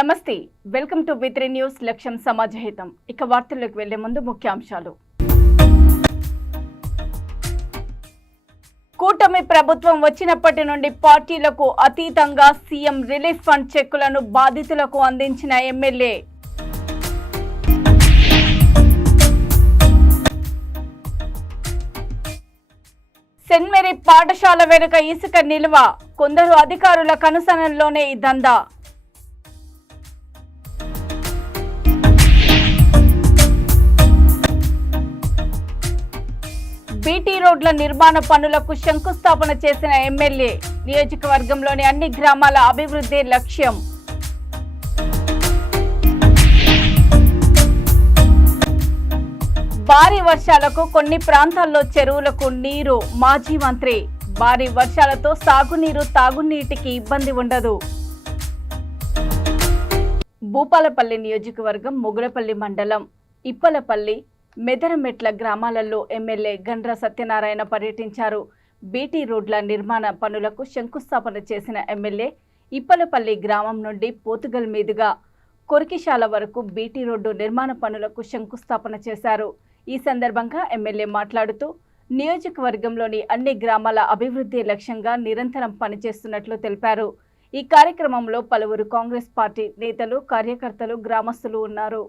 నమస్తే welcome to వి3 news లక్ష్యం సమాజహితం ఇక వార్తల్లోకి వెళ్లే ముందు ముఖ్యాంశాలు కూటమి ప్రభుత్వం వచ్చినప్పటి నుండి పార్టీలకు అతీతంగా సీఎం రిలీఫ్ ఫండ్ చెక్కులను బాధితులకు అందించిన ఎమ్మెల్యే సెయింట్ మేరీ పాఠశాల వెనుక ఇసుక నిల్వ కొందరు అధికారుల కనుసనల్లోనే ఈ దందా బీటీ రోడ్ల నిర్మాణ పనులకు శంకుస్థాపన చేసిన ఎమ్మెల్యే నియోజకవర్గంలోని అన్ని గ్రామాల అభివృద్ధి లక్ష్యం భారీ వర్షాలకు కొన్ని ప్రాంతాల్లో చెరువులకు నీరు మాజీ మంత్రి భారీ వర్షాలతో సాగునీరు తాగునీటికి ఇబ్బంది ఉండదు భూపాలపల్లి నియోజకవర్గం ముగులపల్లి మండలం ఇప్పలపల్లి మెదరమెట్ల గ్రామాలలో ఎమ్మెల్యే గండ్ర సత్యనారాయణ పర్యటించారు. బీటీ రోడ్ల నిర్మాణ పనులకు శంకుస్థాపన చేసిన ఎమ్మెల్యే ఇప్పలపల్లి గ్రామం నుండి పోతుగల్ మీదుగా కొరికిశాల వరకు బీటీ రోడ్డు నిర్మాణ పనులకు శంకుస్థాపన చేశారు. ఈ సందర్భంగా ఎమ్మెల్యే మాట్లాడుతూ నియోజకవర్గంలోని అన్ని గ్రామాల అభివృద్ధి లక్ష్యంగా నిరంతరం పనిచేస్తున్నట్లు తెలిపారు. ఈ కార్యక్రమంలో పలువురు కాంగ్రెస్ పార్టీ నేతలు, కార్యకర్తలు, గ్రామస్తులు ఉన్నారు.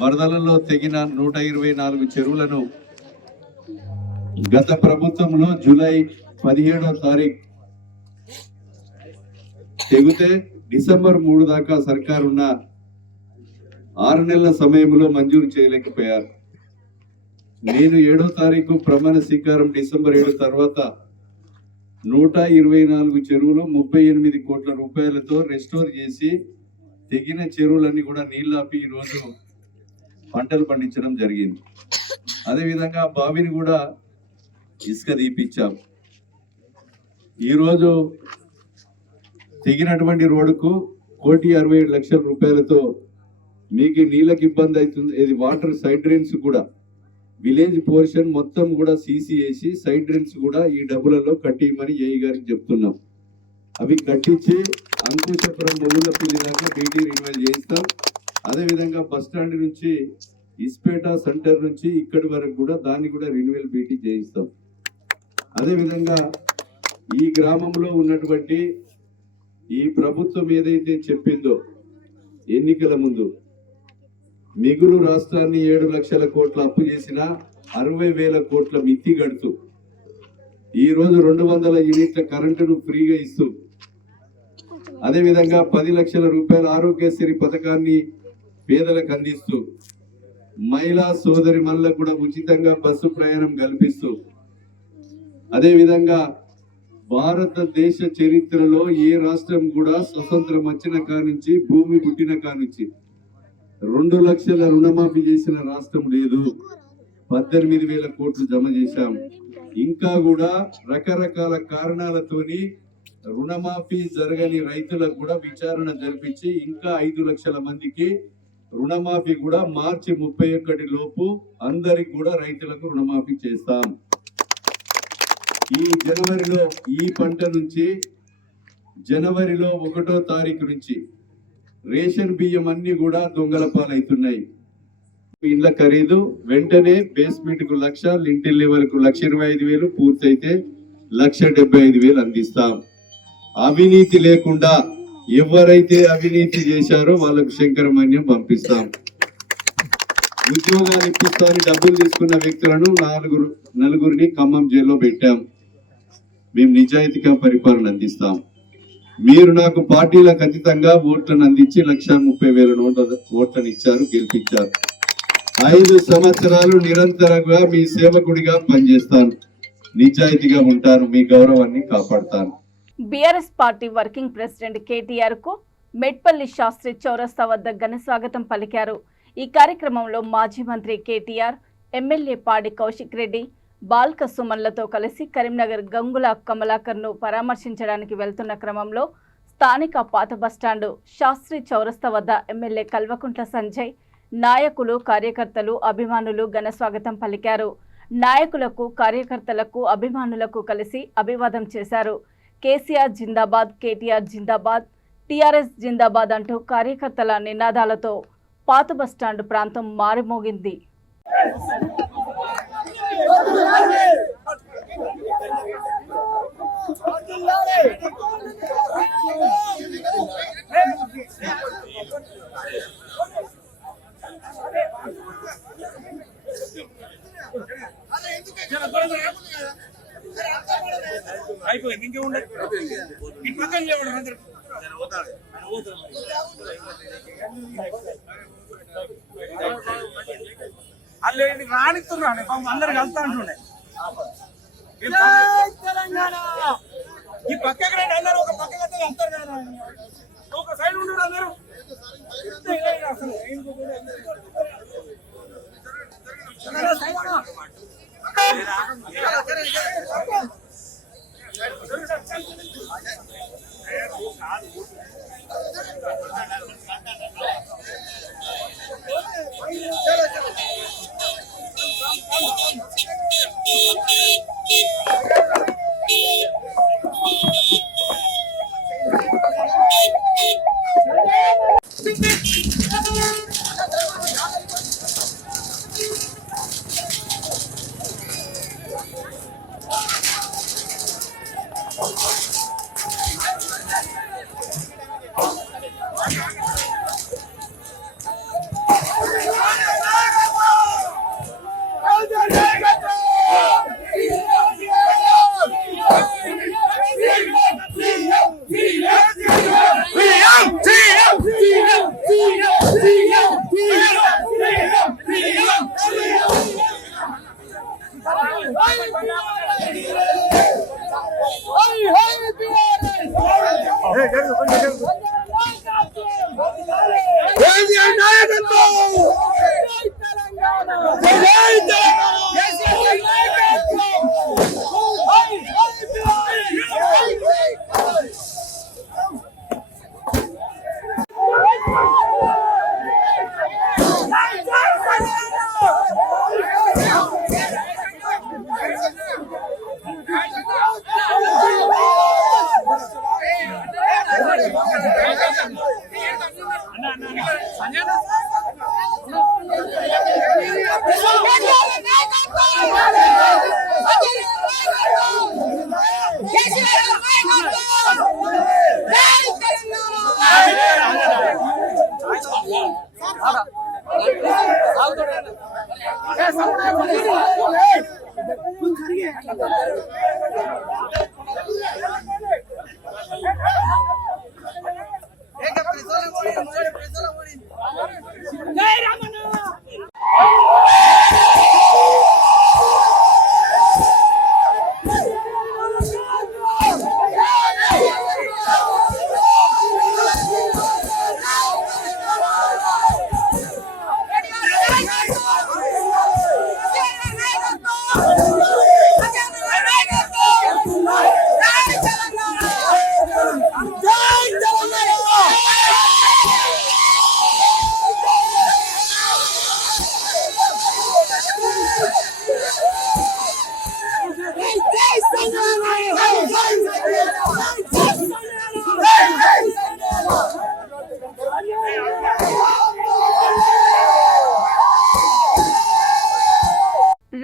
వరదలలో తెగిన 124 చెరువులను గత ప్రభుత్వంలో జూలై 17వ తారీఖు తెగితే డిసెంబర్ 3 దాకా సర్కారు ఉన్న 6 నెలల సమయంలో మంజూరు చేయలేకపోయారు. నేను 7వ తారీఖు ప్రమాణ స్వీకారం డిసెంబర్ 7 తర్వాత 124 చెరువులు 38 కోట్ల రూపాయలతో రెస్టోర్ చేసి తెగిన చెరువులన్నీ కూడా నీళ్ళాపి ఈరోజు పంటలు పండించడం జరిగింది. అదేవిధంగా బావిని కూడా ఇసుక తీపిచ్చాం. ఈరోజు తెగినటువంటి రోడ్డుకు 1,67,00,000 రూపాయలతో మీకు నీళ్ళకి ఇబ్బంది అవుతుంది. ఇది వాటర్ సైడ్ డ్రైన్స్ కూడా విలేజ్ పోర్షన్ మొత్తం కూడా సీసీ వేసి సైడ్ డ్రైన్స్ కూడా ఈ డబ్బులలో కట్టిమని ఏఈ గారికి చెప్తున్నాం. అవి కట్టించి అంకుశపురం మొగుళ్ళపల్లి దాకా బీటీ రిన్యూవల్ చేయిస్తాం. అదేవిధంగా బస్ స్టాండ్ నుంచి ఇస్పేట సెంటర్ నుంచి ఇక్కడి వరకు కూడా దాన్ని కూడా రిన్యూవల్ బీటీ చేయిస్తాం. అదేవిధంగా ఈ గ్రామంలో ఉన్నటువంటి ఈ ప్రభుత్వం ఏదైతే చెప్పిందో ఎన్నికల ముందు మిగులు రాష్ట్రాన్ని 7 లక్షల కోట్ల అప్పు చేసిన 60,000 కోట్ల మిత్తి గడుతూ ఈ రోజు 200 యూనిట్ల కరెంటును ఫ్రీగా ఇస్తూ అదేవిధంగా 10 లక్షల రూపాయల ఆరోగ్యశ్రీ పథకాన్ని పేదలకు అందిస్తూ మహిళా సోదరి మనులకు కూడా ఉచితంగా బస్సు ప్రయాణం కల్పిస్తూ అదేవిధంగా భారతదేశ చరిత్రలో ఏ రాష్ట్రం కూడా స్వతంత్రం వచ్చిన కానుంచి భూమి పుట్టిన కానుంచి 2 లక్షల రుణమాఫీ చేసిన రాష్ట్రం లేదు. 18,000 కోట్లు జమ చేశాం. ఇంకా కూడా రకరకాల కారణాలతోని రుణమాఫీ జరగని రైతులకు కూడా విచారణ జరిపించి ఇంకా 5 లక్షల మందికి రుణమాఫీ కూడా మార్చి 31 లోపు అందరికి కూడా రైతులకు రుణమాఫీ చేస్తాం. ఈ జనవరిలో ఈ పంట నుంచి జనవరిలో 1వ తారీఖు నుంచి రేషన్ బియ్యం అన్ని కూడా దొంగల పాలవుతున్నాయి. ఇండ్ల ఖరీదు వెంటనే బేస్మెంట్ కు 1,00,000, లింటిల్ లెవెల్ కు 1,25,000, పూర్తయితే 1,75,000 అందిస్తాం. అవినీతి లేకుండా ఎవరైతే అవినీతి చేశారో వాళ్ళకు శంకరమన్యం పంపిస్తాం. ఉద్యోగాలు ఇప్పిస్తామని డబ్బులు తీసుకున్న వ్యక్తులను నలుగురిని ఖమ్మం జైల్లో పెట్టాం. మేము నిజాయితీగా పరిపాలన అందిస్తాం. మీరు నాకు పార్టీలకు అతీతంగా ఓట్లను అందించి 1,30,000 ఓట్లను ఇచ్చారు, గెలిపించారు. 5 సంవత్సరాలు నిరంతరంగా మీ సేవకుడిగా పనిచేస్తాను. నిజాయితీగా ఉంటాను, మీ గౌరవాన్ని కాపాడుతాను. BRS party working president KTR కు మెట్పల్లి శాస్త్రి చౌరస్తా వద్ద ఘన స్వాగతం పలికారు. ఈ కార్యక్రమంలో మాజీ మంత్రి కేటీఆర్, ఎమ్మెల్యే పాడి కౌశిక్ రెడ్డి, బాల్క సుమన్లతో కలిసి కరీంనగర్ గంగుల కమలాకర్ ను పరామర్శించడానికి వెళ్తున్న క్రమంలో స్థానిక పాత బస్టాండు శాస్త్రి చౌరస్తా వద్ద ఎమ్మెల్యే కల్వకుంట్ల సంజయ్, నాయకులు, కార్యకర్తలు, అభిమానులు ఘన స్వాగతం పలికారు. నాయకులకు, కార్యకర్తలకు, అభిమానులకు కలిసి అభివాదం చేశారు. కేసీఆర్ జిందాబాద్, కేటీఆర్ జిందాబాద్, టీఆర్ఎస్ జిందాబాద్ అంటూ కార్యకర్తల నినాదాలతో పాత బస్టాండ్ ప్రాంతం మారుమోగింది. అయిపోయింది ఇంకేముండే ఈ పక్కన లేవడం వాళ్ళు రాణిస్తున్నాడు అందరు కలుతా అంటుండే తెలంగాణ ఈ పక్కకి రండి అందరు ఒక పక్క వెళ్తారు కదా ఒక సైడ్ ఉండరు అందరూ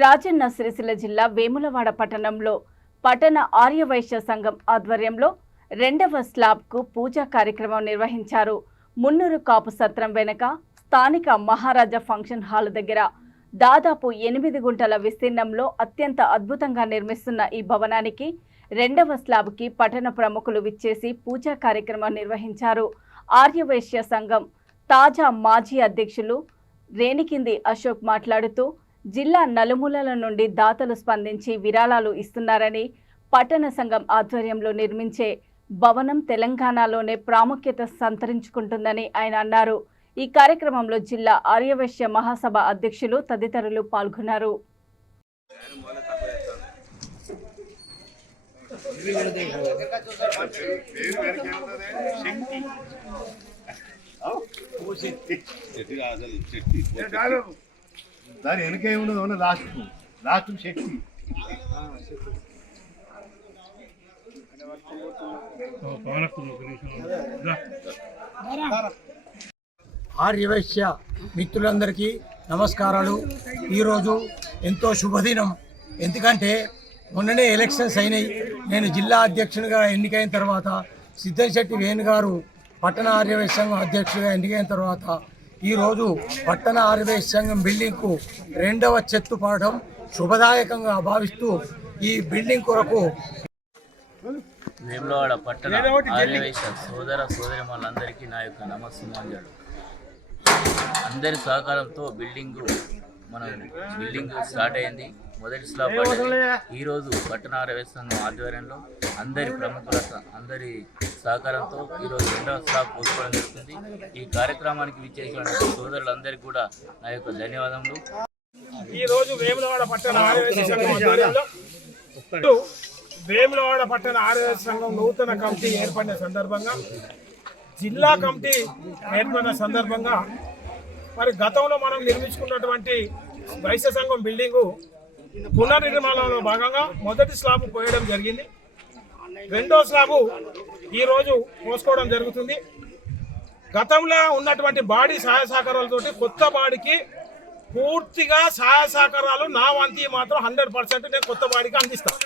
రాజన్న సిరిసిల్ల జిల్లా వేములవాడ పట్టణంలో పట్టణ ఆర్యవైశ్య సంఘం ఆధ్వర్యంలో 2వ స్లాబ్కు పూజా కార్యక్రమం నిర్వహించారు. మున్నూరు కాపు సత్రం వెనుక స్థానిక మహారాజా ఫంక్షన్ హాల్ దగ్గర దాదాపు 8 గుంటల విస్తీర్ణంలో అత్యంత అద్భుతంగా నిర్మిస్తున్న ఈ భవనానికి 2వ స్లాబ్కి పట్టణ ప్రముఖులు విచ్చేసి పూజా కార్యక్రమం నిర్వహించారు. ఆర్యవైశ్య సంఘం తాజా మాజీ అధ్యక్షులు రేణికింది అశోక్ మాట్లాడుతూ జిల్లా నలుమూలల నుండి దాతలు స్పందించి విరాళాలు ఇస్తున్నారని, పట్టణ సంఘం ఆధ్వర్యంలో నిర్మించే భవనం తెలంగాణలోనే ప్రాముఖ్యత సంతరించుకుంటుందని ఆయన అన్నారు. ఈ కార్యక్రమంలో జిల్లా ఆర్యవైశ్య మహాసభ అధ్యక్షులు తదితరులు పాల్గొన్నారు. దాని వెనక ఏమున్నదో లాస్ట్ శక్తి ఆర్యవైశ్య మిత్రులందరికీ నమస్కారాలు. ఈరోజు ఎంతో శుభదినం. ఎందుకంటే మొన్ననే ఎలక్షన్స్ అయినాయి. నేను జిల్లా అధ్యక్షునిగా ఎన్నికైన తర్వాత సిద్ధంశెట్టి వేణు గారు పట్టణ ఆర్యవైశ్య సంఘం అధ్యక్షుడిగా ఎన్నికైన తర్వాత ఈరోజు పట్టణ ఆర్యవైశ్య సంఘం బిల్డింగ్కు 2వ చెత్తు పడడం శుభదాయకంగా భావిస్తూ ఈ బిల్డింగ్ కొరకు వేములవాడ పట్టణ ఆర్యవైశ్య సోదర సోదరిమణులందరికీ నా యొక్క నమస్సుమాంజలు. అందరి సహకారంతో బిల్డింగ్ స్టార్ట్ అయింది. మొదటి స్లాబ్ పడ్డది. ఈరోజు పట్టణ ఆర్యవైశ్య సంఘం ఆధ్వర్యంలో అందరి ప్రముఖుల అందరి సహకారంతో ఈరోజు 2వ స్లాబ్ పోసుకోవడం జరుగుతుంది. ఈ కార్యక్రమానికి విచ్చేసిన సోదరులందరికీ కూడా నా యొక్క ధన్యవాదములు. ఈరోజు వేములవాడ పట్టణ ఆర్యవైశ్య సంఘం ఆధ్వర్యంలో వేములవాడ పట్టణ ఆర్యవైశ్య సంఘం నూతన కమిటీ ఏర్పడిన సందర్భంగా, జిల్లా కమిటీ ఏర్పడిన సందర్భంగా మరి గతంలో మనం నిర్మించుకున్నటువంటి వైశ్య సంఘం బిల్డింగు పునర్నిర్మాణంలో భాగంగా మొదటి స్లాబ్ పోయడం జరిగింది. 2వ స్లాబు ఈరోజు పోసుకోవడం జరుగుతుంది. గతంలో ఉన్నటువంటి బాడీ సహాయ సహకారాలతోటి కొత్త బాడీకి పూర్తిగా సహాయ సహకారాలు నా వంతి మాత్రం 100% నేను కొత్త బాడీకి అందిస్తాను.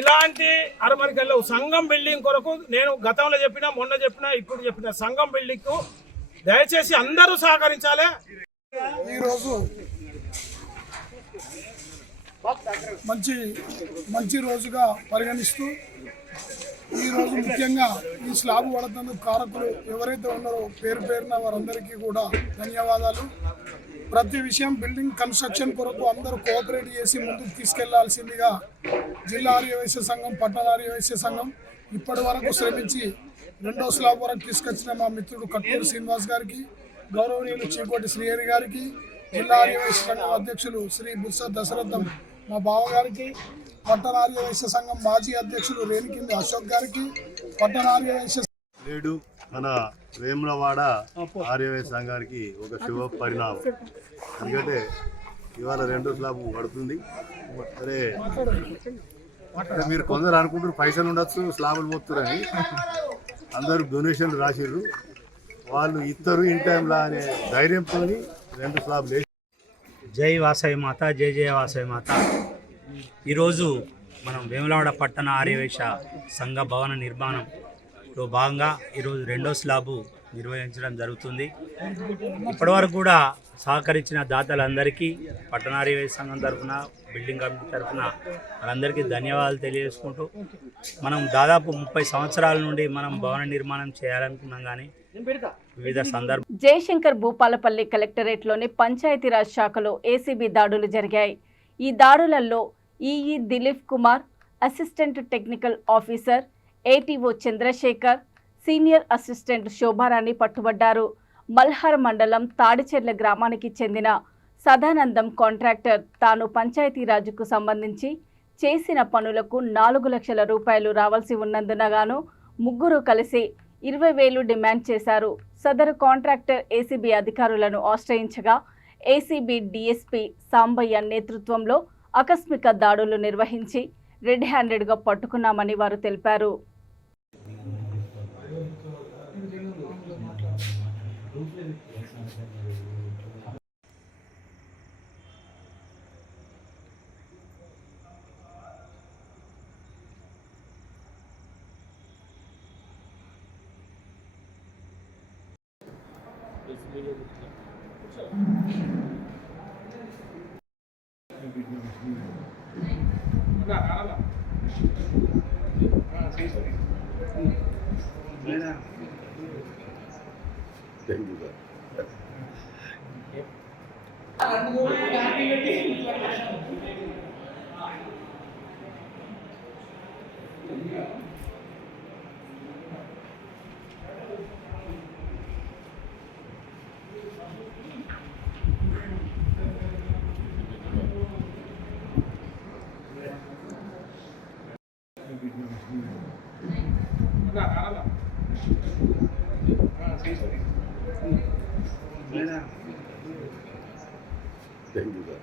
ఇలాంటి అరమరికల్లో సంఘం బిల్డింగ్ కొరకు నేను గతంలో చెప్పినా, మొన్న చెప్పినా, ఇప్పుడు చెప్పిన సంఘం బిల్డింగ్కు దయచేసి అందరూ సహకరించాలి. ఈరోజు మంచి రోజుగా పరిగణిస్తూ ఈరోజు ముఖ్యంగా ఈ స్లాబ్ పడుతున్నందుకు కారకులు ఎవరైతే ఉన్నారో పేరున వారందరికీ కూడా ధన్యవాదాలు. ప్రతి విషయం బిల్డింగ్ కన్స్ట్రక్షన్ కొరకు అందరూ కోఆపరేట్ చేసి ముందుకు తీసుకెళ్లాల్సిందిగా జిల్లా ఆర్యవైశ్య సంఘం, పట్టణ ఆర్యవైశ్య సంఘం ఇప్పటి వరకు శ్రమించి 2వ స్లాబ్ వరకు తీసుకొచ్చిన మా మిత్రుడు కట్టూరు శ్రీనివాస్ గారికి, గౌరవనీయులు చీకోటి శ్రీహరి గారికి, జిల్లా ఆర్యవైశ్య సంఘం అధ్యక్షులు శ్రీ బుత్స దశరథం మా బావగారికి, పట్టణ ఆర్యవైశ్య సంఘం మాజీ అధ్యక్షులు రేణుకింది అశోక్ గారికి, పట్టణ ఆర్యవైశ్య నేడు మన వేములవాడ ఆర్యవైశ్య సంఘానికి ఒక శుభ పరిణామం. ఎందుకంటే ఇవాళ 2వ స్లాబ్ పడుతుంది. సరే, మీరు కొందరు అనుకుంటారు పైసలు ఉండొచ్చు స్లాబులు పోతురని. అందరూ డొనేషన్లు రాసిర్రు. వాళ్ళు ఇద్దరు ఇన్ టైంలా అనే ధైర్యంతో 2 స్లాబ్లు వేసి. జై వాసవి మాత, జై జయ వాసవి మాత. ఈరోజు మనం వేములవాడ పట్టణ ఆర్యవైశ్య సంఘ భవన నిర్మాణంలో భాగంగా ఈరోజు 2వ స్లాబు నిర్వహించడం జరుగుతుంది. ఇప్పటివరకు కూడా సహకరించిన దాతలందరికీ పట్టణ ఆర్యవైశ్య సంఘం తరఫున, బిల్డింగ్ కమిటీ తరఫున వాళ్ళందరికీ ధన్యవాదాలు తెలియజేసుకుంటూ, మనం దాదాపు 30 సంవత్సరాల నుండి మనం భవన నిర్మాణం చేయాలనుకున్నాం. కానీ వివిధ జయశంకర్ భూపాలపల్లి కలెక్టరేట్లోని పంచాయతీరాజ్ శాఖలో ఏసీబీ దాడులు జరిగాయి. ఈ దాడులలో EE Dilip Kumar, assistant technical officer ATO Chandrasekhar, senior assistant Shobharani పట్టుబడ్డారు. మల్హార్ మండలం తాడిచెర్ల గ్రామానికి చెందిన సదానందం కాంట్రాక్టర్ తాను పంచాయతీరాజ్కు సంబంధించి చేసిన పనులకు 4 లక్షల రూపాయలు రావాల్సి ఉన్నందున గాను ముగ్గురు కలిసి 20,000 డిమాండ్ చేశారు. సదరు కాంట్రాక్టర్ ఏసీబీ అధికారులను ఆశ్రయించగా ఏసీబీ డీఎస్పీ సాంబయ్య నేతృత్వంలో ఆకస్మిక దాడులు నిర్వహించి రెడ్ హ్యాండెడ్గా పట్టుకున్నామని వారు తెలిపారు. Thank you sir.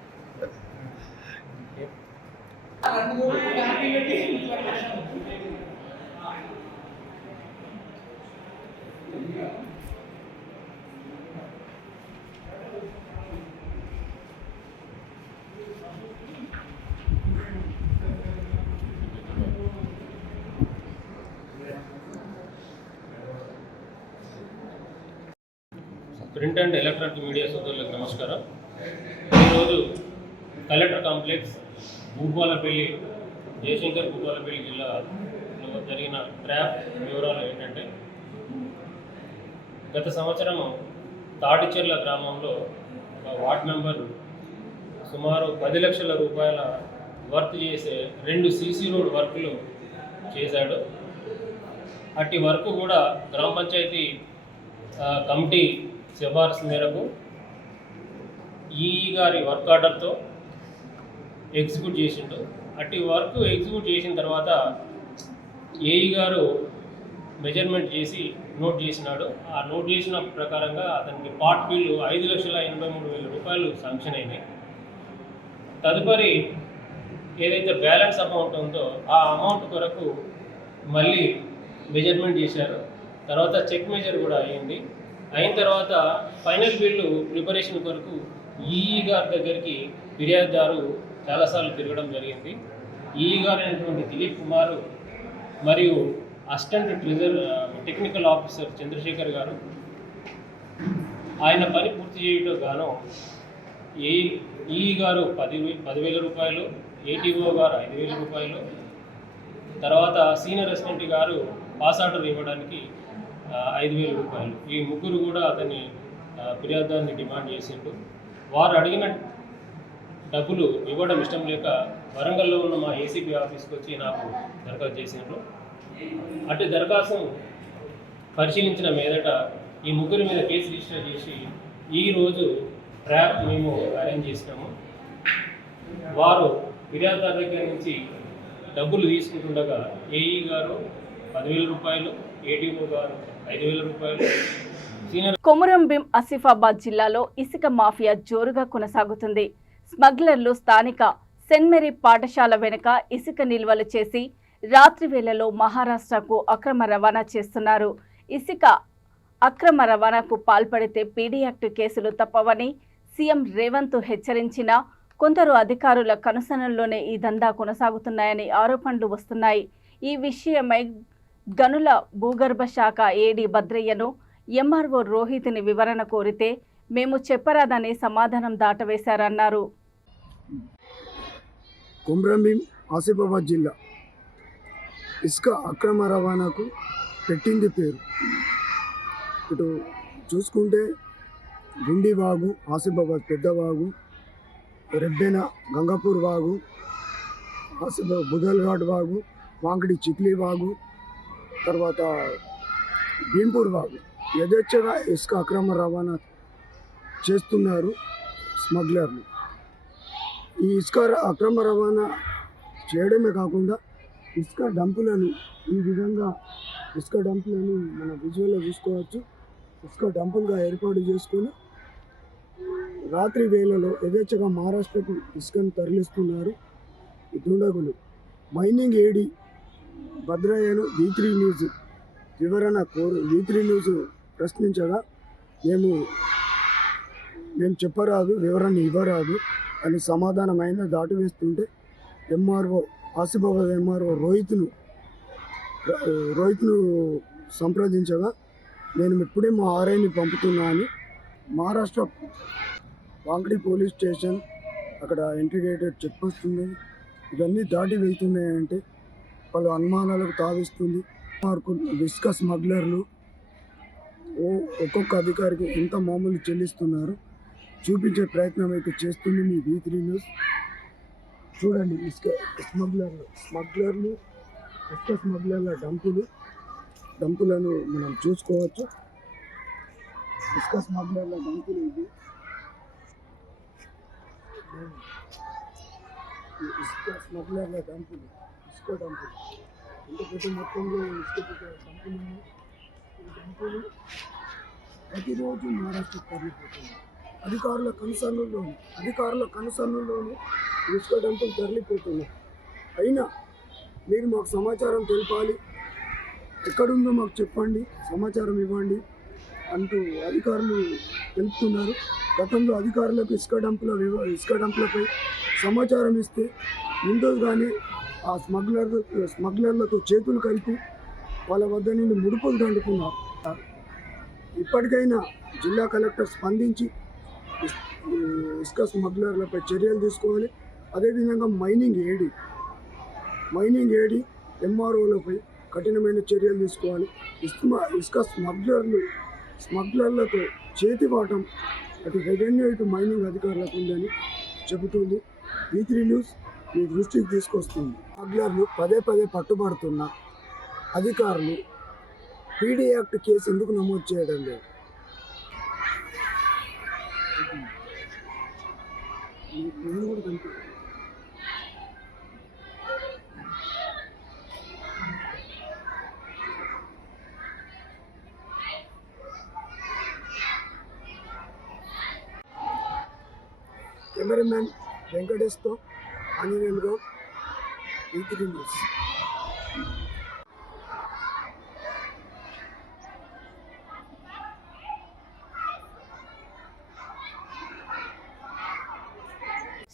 Print and electronic media సోదరులకు నమస్కారం. ఈరోజు కలెక్టర్ కాంప్లెక్స్ భూపాలపల్లి, జయశంకర్ భూపాలపల్లి జిల్లాలో జరిగిన ట్రాప్ వివరాలు ఏంటంటే, గత సంవత్సరం తాటిచెర్ల గ్రామంలో వార్డ్ మెంబర్ సుమారు 10 లక్షల రూపాయల వర్క్ చేసే 2 సీసీ రోడ్ వర్కులు చేశాడు. అట్టి వర్క్ కూడా గ్రామ పంచాయతీ కమిటీ సిఫార్సు మేరకు ఈఈ గారి వర్క్ ఆర్డర్తో ఎగ్జిక్యూట్ చేసిండు. అట్టి వర్క్ ఎగ్జిక్యూట్ చేసిన తర్వాత ఏఈ గారు మెజర్మెంట్ చేసి నోట్ చేసినాడు. ఆ నోట్ చేసిన ప్రకారంగా అతనికి పార్ట్ బిల్లు 5,83,000 రూపాయలు శాంక్షన్ అయినాయి. తదుపరి ఏదైతే బ్యాలెన్స్ అమౌంట్ ఉందో ఆ అమౌంట్ కొరకు మళ్ళీ మెజర్మెంట్ చేశారు. తర్వాత చెక్ మెజర్ కూడా అయింది. అయిన తర్వాత ఫైనల్ బిల్లు ప్రిపరేషన్ కొరకు ఈఈ గారి దగ్గరికి ఫిర్యాదుదారు చాలాసార్లు తిరగడం జరిగింది. ఈఈ గారు అయినటువంటి దిలీప్ కుమార్ మరియు అసిస్టెంట్ టెక్నికల్ ఆఫీసర్ చంద్రశేఖర్ గారు ఆయన పని పూర్తి చేయడం గాను ఈఈ గారు 10,000 రూపాయలు, ఏటీఓ గారు 5,000 రూపాయలు, తర్వాత సీనియర్ అసిస్టెంట్ గారు పాస్ ఆర్డర్ ఇవ్వడానికి 5,000 రూపాయలు. ఈ ముగ్గురు కూడా అతని ఫిర్యాదుదారుని డిమాండ్ చేసిండు. వారు అడిగిన డబ్బులు ఇవ్వడం ఇష్టం లేక వరంగల్లో ఉన్న మా ఏసీబీ ఆఫీస్కి వచ్చి నాకు దరఖాస్తు చేసిండ్రు. అటు దరఖాస్తు పరిశీలించిన మీదట ఈ ముగ్గురి మీద కేసు రిజిస్టర్ చేసి ఈరోజు ట్రాప్ మేము అరేంజ్ చేసినాము. వారు ఫిర్యాదుదారు దగ్గర నుంచి డబ్బులు తీసుకుంటుండగా ఏఈ గారు 10,000 రూపాయలు, ఏటీఓ గారు 5,000 రూపాయలు. కొమురం భీం ఆసిఫాబాద్ జిల్లాలో ఇసుక మాఫియా జోరుగా కొనసాగుతుంది. స్మగ్లర్లు స్థానిక సెయింట్ మేరీ పాఠశాల వెనుక ఇసుక నిల్వలు చేసి రాత్రి వేళలో మహారాష్ట్రకు అక్రమ రవాణా చేస్తున్నారు. ఇసుక అక్రమ రవాణాకు పాల్పడితే పీడీ యాక్ట్ కేసులు తప్పవని సీఎం రేవంత్ హెచ్చరించినా కొందరు అధికారుల కనుసనల్లోనే ఈ దందా కొనసాగుతున్నాయని ఆరోపణలు వస్తున్నాయి. ఈ విషయమై గనుల భూగర్భ శాఖ ఏడీ భద్రయ్యను ఎంఆర్ఓ రోహిత్ని వివరణ కోరితే మేము చెప్పరాదని సమాధానం దాటవేశారన్నారు. కొమురం భీం ఆసిఫాబాద్ జిల్లా ఇసుక అక్రమ రవాణాకు పెట్టింది పేరు. ఇటు చూసుకుంటే గుండి వాగు, ఆసిఫాబాద్ పెద్ద వాగు, రెబ్బెన గంగాపూర్ వాగు, ఆసిఫాబాద్ బుదల్ఘాట్ వాగు, వాంకడి చిక్లీ వాగు, తర్వాత భీంపూర్ వాగు యథేచ్ఛగా ఇసుక అక్రమ రవాణా చేస్తున్నారు స్మగ్లర్లు. ఈ ఇసుక అక్రమ రవాణా చేయడమే కాకుండా ఇసుక డంపులను ఈ విధంగా ఇసుక డంపులను మన విజువల్లో చూసుకోవచ్చు. ఇసుక డంపులుగా ఏర్పాటు చేసుకొని రాత్రి వేళలో యథేచ్ఛగా మహారాష్ట్రకు ఇసుకను తరలిస్తున్నారు ఈ దుండగులు. మైనింగ్ ఏడీ భద్రయ్యను V3 న్యూస్ వివరణ V3 న్యూస్ ప్రశ్నించగా మేము చెప్పరాదు, వివరణ ఇవ్వరాదు అని సమాధానమైన దాటివేస్తుంటే ఎంఆర్ఓ ఆసిఫాబాద్ ఎంఆర్ఓ రోహిత్ను సంప్రదించగా నేను ఇప్పుడే మా ఆర్ఐని పంపుతున్నా అని మహారాష్ట్ర వాంకడి పోలీస్ స్టేషన్ అక్కడ ఇంటిగ్రేటెడ్ చెక్ పోస్ట్ ఉంది. ఇవన్నీ దాటి వెళ్తున్నాయంటే పలు అనుమానాలకు తావిస్తుంది. ఇసుక స్మగ్లర్లు ఒక్కొక్క అధికారికి ఎంత మామూలు చెల్లిస్తున్నారు చూపించే ప్రయత్నం అయితే చేస్తుంది మీ V3 న్యూస్. చూడండి ఇసుక స్మగ్లర్లు ఇసుక స్మగ్లర్ల డంపులను మనం చూసుకోవచ్చు. ఇసుక స్మగ్లర్ల డంపులు ఇది. ఇసుక స్మగ్లర్ల డంపులు ఇంత పెద్ద మొత్తంలో ఇసుక డంపులు ప్రతిరోజు మహారాష్ట్ర తరలిపోతుంది. అధికారుల కనుసన్నల్లోనూ ఇసుక డంపులు తరలిపోతున్నాయి. అయినా మీరు మాకు సమాచారం తెలపాలి, ఎక్కడుందో మాకు చెప్పండి, సమాచారం ఇవ్వండి అంటూ అధికారులు తెలుపుతున్నారు. గతంలో అధికారులకు ఇసుక డంపులపై సమాచారం ఇస్తే ముందుగానే ఆ స్మగ్లర్లతో చేతులు కలిపి వాళ్ళ వద్ద నుండి ముడుపులు దండుకున్నారు. ఇప్పటికైనా జిల్లా కలెక్టర్ స్పందించి ఇసుక స్మగ్లర్లపై చర్యలు తీసుకోవాలి. అదేవిధంగా మైనింగ్ ఏడి ఎంఆర్ఓలపై కఠినమైన చర్యలు తీసుకోవాలి. ఇసుక స్మగ్లర్లతో చేతివాటం అటు రెవెన్యూ ఇటు మైనింగ్ అధికారులకు ఉందని చెబుతుంది. V3 న్యూస్ మీ దృష్టికి తీసుకొస్తుంది. స్మగ్లర్లు పదే పట్టుబడుతున్న అధికారులు PD యాక్ట్ కేసు ఎందుకు నమోదు చేయడం లేదు? కెమెరామెన్ వెంకటేష్తో ఆంజనేయులు గౌడ్, V3 న్యూస్.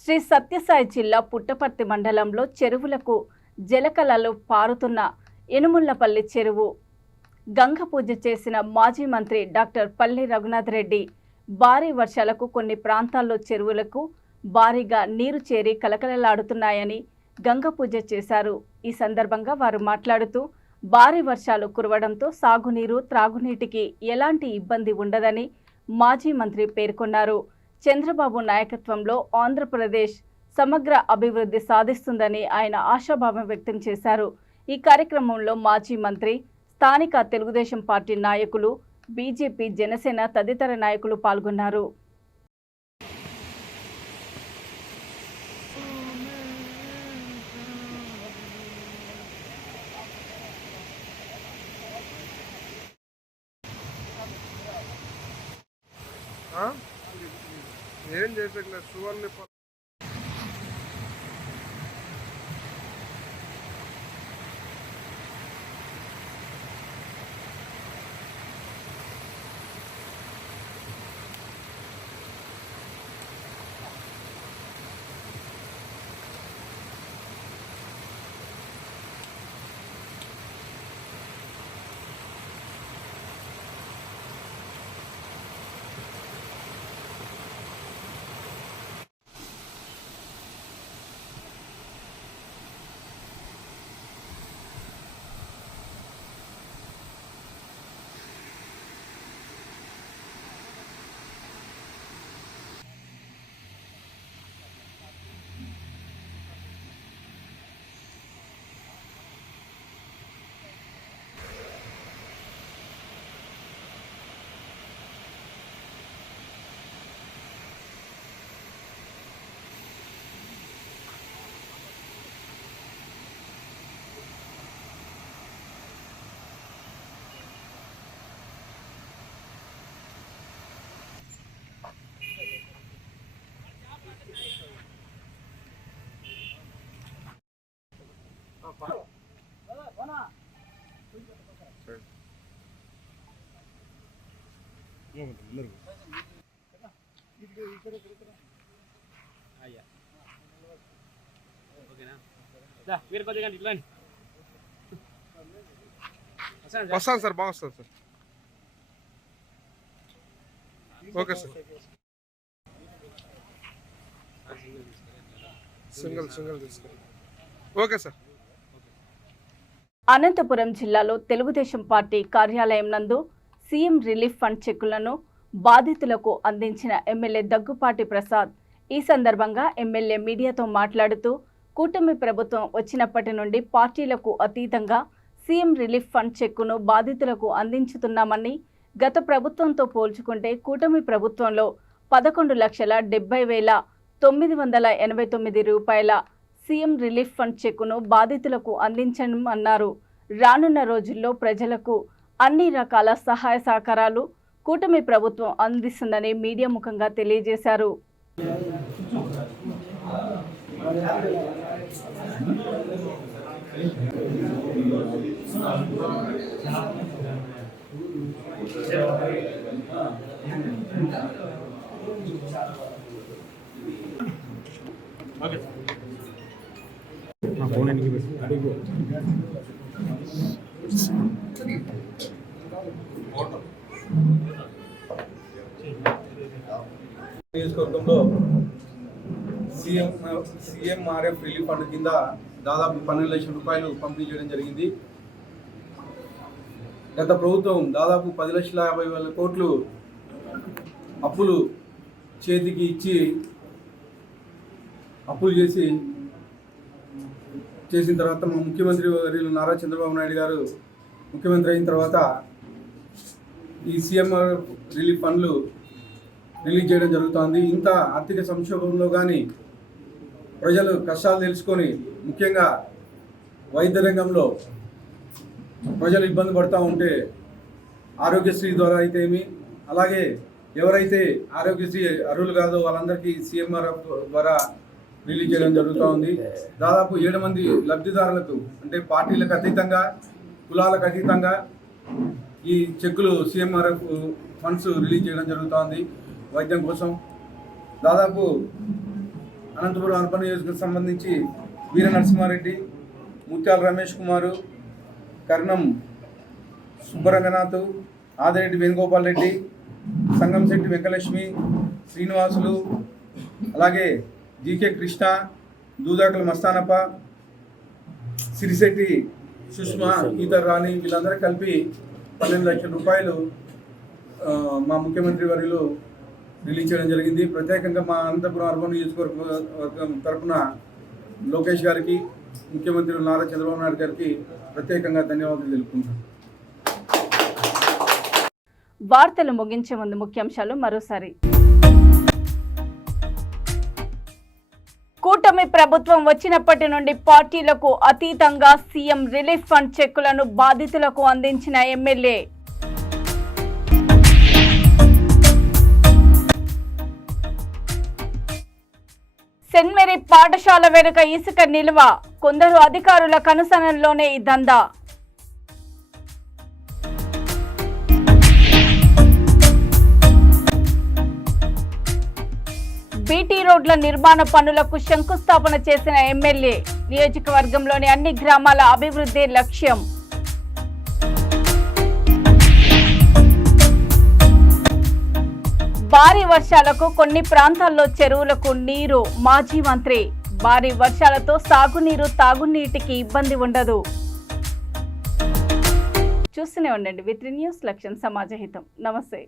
శ్రీ సత్యసాయి జిల్లా పుట్టపర్తి మండలంలో చెరువులకు జలకళలు పారుతున్న ఎనుముళ్లపల్లి చెరువు గంగ పూజ చేసిన మాజీ మంత్రి డాక్టర్ పల్లి రఘునాథ్ రెడ్డి భారీ వర్షాలకు కొన్ని ప్రాంతాల్లో చెరువులకు భారీగా నీరు చేరి కలకలలాడుతున్నాయని గంగ పూజ చేశారు. ఈ సందర్భంగా వారు మాట్లాడుతూ భారీ వర్షాలు కురవడంతో సాగునీరు త్రాగునీటికి ఎలాంటి ఇబ్బంది ఉండదని మాజీ మంత్రి పేర్కొన్నారు. చంద్రబాబు నాయకత్వంలో ఆంధ్రప్రదేశ్ సమగ్ర అభివృద్ధి సాధిస్తుందని ఆయన ఆశాభావం వ్యక్తం చేశారు. ఈ కార్యక్రమంలో మాజీ మంత్రి, స్థానిక తెలుగుదేశం పార్టీ నాయకులు, బీజేపీ, జనసేన తదితర నాయకులు పాల్గొన్నారు. ఏం చేసట్లేదు సువర్ణ వస్తాను సార్, బాగా వస్తాను సార్. ఓకే సార్, సింగిల్ తీసుకోండి. Okay sir. అనంతపురం జిల్లాలో తెలుగుదేశం పార్టీ కార్యాలయం నందు సీఎం రిలీఫ్ ఫండ్ చెక్కులను బాధితులకు అందించిన ఎమ్మెల్యే దగ్గుపాటి ప్రసాద్. ఈ సందర్భంగా ఎమ్మెల్యే మీడియాతో మాట్లాడుతూ కూటమి ప్రభుత్వం వచ్చినప్పటి నుండి పార్టీలకు అతీతంగా సీఎం రిలీఫ్ ఫండ్ చెక్కును బాధితులకు అందించుతున్నామని, గత ప్రభుత్వంతో పోల్చుకుంటే కూటమి ప్రభుత్వంలో 11,70,989 రూపాయల సీఎం రిలీఫ్ ఫండ్ చెక్కును బాధితులకు అందించనుమన్నారు. రానున్న రోజుల్లో ప్రజలకు అన్ని రకాల సహాయ సహకారాలు కూటమి ప్రభుత్వం అందిస్తుందని మీడియా ముఖంగా తెలియజేశారు. నియోజకవర్గంలో సీఎంఆర్ఎఫ్ రిలీఫ్ ఫండ్ కింద దాదాపు 12 లక్షల రూపాయలు పంపిణీ చేయడం జరిగింది. గత ప్రభుత్వం దాదాపు 10,50,000 కోట్లు అప్పులు చేతికి ఇచ్చి అప్పులు చేసిన తర్వాత మా ముఖ్యమంత్రి వర్యులు నారా చంద్రబాబు నాయుడు గారు ముఖ్యమంత్రి అయిన తర్వాత ఈ సీఎంఆర్ఎఫ్ రిలీఫ్ ఫండ్లు రిలీజ్ చేయడం జరుగుతోంది. ఇంత ఆర్థిక సంక్షోభంలో కానీ ప్రజలు కష్టాలు తెలుసుకొని ముఖ్యంగా వైద్య రంగంలో ప్రజలు ఇబ్బంది పడుతూ ఉంటే ఆరోగ్యశ్రీ ద్వారా అయితే అలాగే ఎవరైతే ఆరోగ్యశ్రీ అర్హులు కాదో వాళ్ళందరికీ సీఎంఆర్ఎఫ్ ద్వారా రిలీజ్ చేయడం జరుగుతూ ఉంది. దాదాపు 7 మంది లబ్ధిదారులకు అంటే పార్టీలకు అతీతంగా కులాలకు అతీతంగా ఈ చెక్కులు సీఎంఆర్ఎఫ్ ఫండ్స్ రిలీజ్ చేయడం జరుగుతోంది వైద్యం కోసం. దాదాపు అనంతపురం అర్బన్ నియోజకవర్గం సంబంధించి వీర నరసింహారెడ్డి, ముత్యాల రమేష్ కుమారు, కర్ణం సుబ్బరంగనాథ్, ఆదిరెడ్డి వేణుగోపాల్ రెడ్డి, సంగంశెట్టి వెంకలక్ష్మి, శ్రీనివాసులు, అలాగే జీకే కృష్ణ, దూదాకుల మస్తానప్ప, సిరిశెట్టి సుష్మా, ఈతర్ రాణి వీళ్ళందరూ కలిపి 12 లక్షల రూపాయలు మా ముఖ్యమంత్రి వర్యులు రిలీజ్ చేయడం జరిగింది. ప్రత్యేకంగా మా అనంతపురం అర్బన్ నియోజకవర్గం తరఫున లోకేష్ గారికి, ముఖ్యమంత్రి నారా చంద్రబాబు నాయుడు గారికి ప్రత్యేకంగా ధన్యవాదాలు తెలుపుకుంటున్నాను. వార్తలు ముగించే ముందు ముఖ్యాంశాలు మరోసారి. కూటమి ప్రభుత్వం వచ్చినప్పటి నుండి పార్టీలకు అతీతంగా సీఎం రిలీఫ్ ఫండ్ చెక్కులను బాధితులకు అందించిన ఎమ్మెల్యే. సెయింట్ మేరీ పాఠశాల వెనుక ఇసుక నిల్వ, కొందరు అధికారుల కనుసనల్లోనే ఈ దందా. బీటీ రోడ్ల నిర్మాణ పనులకు శంకుస్థాపన చేసిన ఎమ్మెల్యే. నియోజకవర్గంలోని అన్ని గ్రామాల అభివృద్ధి లక్ష్యం. భారీ వర్షాలకు కొన్ని ప్రాంతాల్లో చెరువులకు నీరు. మాజీ మంత్రి. భారీ వర్షాలతో సాగునీరు, తాగునీటికి ఇబ్బంది ఉండదు. చూస్తూనే ఉండండి V3 న్యూస్, లక్ష్యం సమాజహితం. నమస్తే.